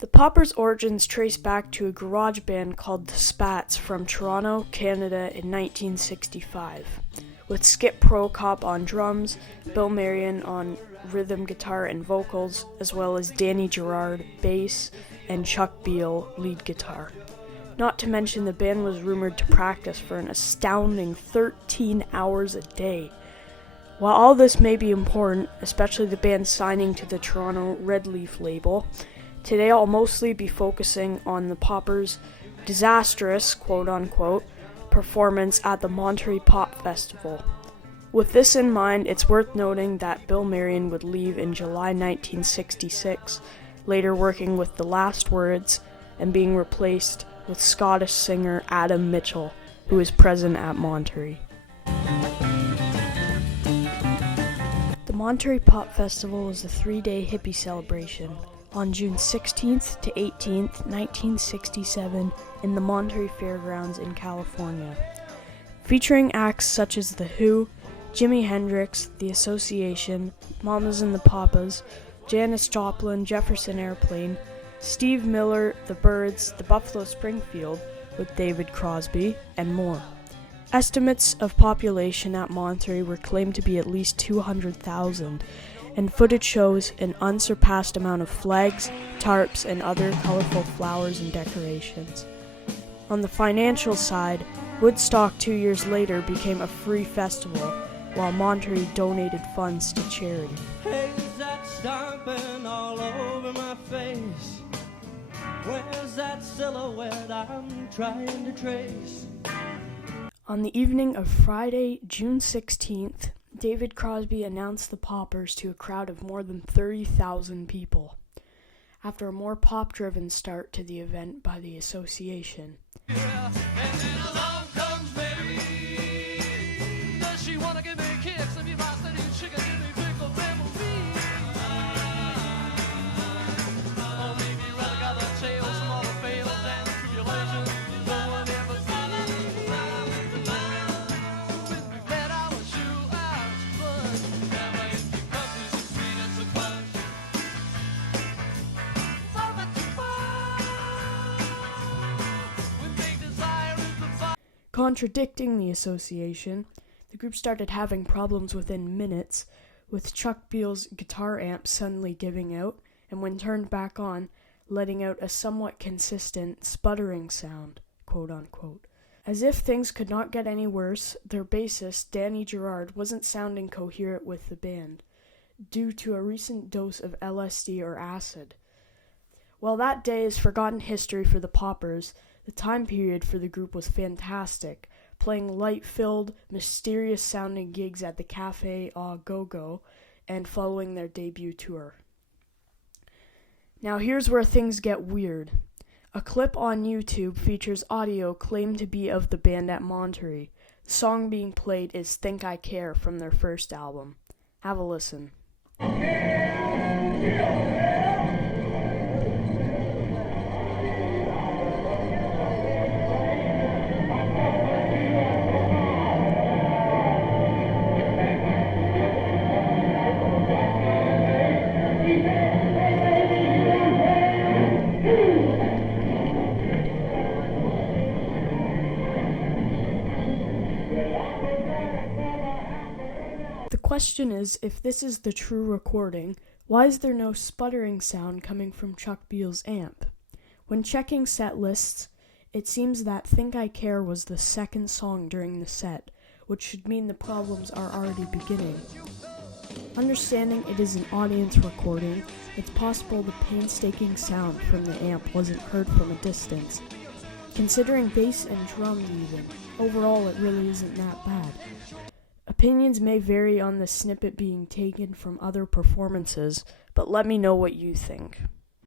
The Paupers' origins trace back to a garage band called the Spats from Toronto, Canada in 1965, with Skip Prokop on drums, Bill Marion on rhythm guitar and vocals, as well as Danny Gerard, bass, and Chuck Beal, lead guitar. Not to mention the band was rumored to practice for an astounding 13 hours a day. While all this may be important, especially the band signing to the Toronto Red Leaf label, today I'll mostly be focusing on the Paupers' disastrous, quote-unquote, performance at the Monterey Pop Festival. With this in mind, it's worth noting that Bill Marion would leave in July 1966, later working with The Last Words and being replaced with Scottish singer Adam Mitchell, who was present at Monterey. The Monterey Pop Festival was a 3-day hippie celebration on June 16th to 18th, 1967 in the Monterey Fairgrounds in California, featuring acts such as The Who, Jimi Hendrix, The Association, Mamas and the Papas, Janis Joplin, Jefferson Airplane, Steve Miller, The Byrds, the Buffalo Springfield with David Crosby, and more. Estimates of population at Monterey were claimed to be at least 200,000, and footage shows an unsurpassed amount of flags, tarps, and other colorful flowers and decorations. On the financial side, Woodstock 2 years later became a free festival, while Monterey donated funds to charity. Hey, is that stomping all over my face? Where's that silhouette I'm trying to trace? On the evening of Friday, June 16th, David Crosby announced the Paupers to a crowd of more than 30,000 people, after a more pop-driven start to the event by the Association. Yeah, and then along comes Mary. Does she wanna give me kicks? If you lost any chicken, give me pickle family. Oh, maybe you rather got the tales from all the fails and tribulations. No one ever seen it. With me glad I was you out, but never if you come to so sweet as a punch. It's all about too far. When big desire is the fire. Contradicting the Association, the group started having problems within minutes, with Chuck Beal's guitar amp suddenly giving out, and when turned back on, letting out a somewhat consistent sputtering sound, quote-unquote. As if things could not get any worse, their bassist, Danny Gerard, wasn't sounding coherent with the band, due to a recent dose of LSD or acid. While that day is forgotten history for the Paupers, the time period for the group was fantastic, playing light-filled, mysterious-sounding gigs at the Café Au Go-Go and following their debut tour. Now here's where things get weird. A clip on YouTube features audio claimed to be of the band at Monterey. The song being played is Think I Care from their first album. Have a listen. The question is, if this is the true recording, why is there no sputtering sound coming from Chuck Beal's amp? When checking set lists, it seems that Think I Care was the second song during the set, which should mean the problems are already beginning. Understanding it is an audience recording, it's possible the painstaking sound from the amp wasn't heard from a distance. Considering bass and drums even, overall it really isn't that bad. Opinions may vary on the snippet being taken from other performances, but let me know what you think.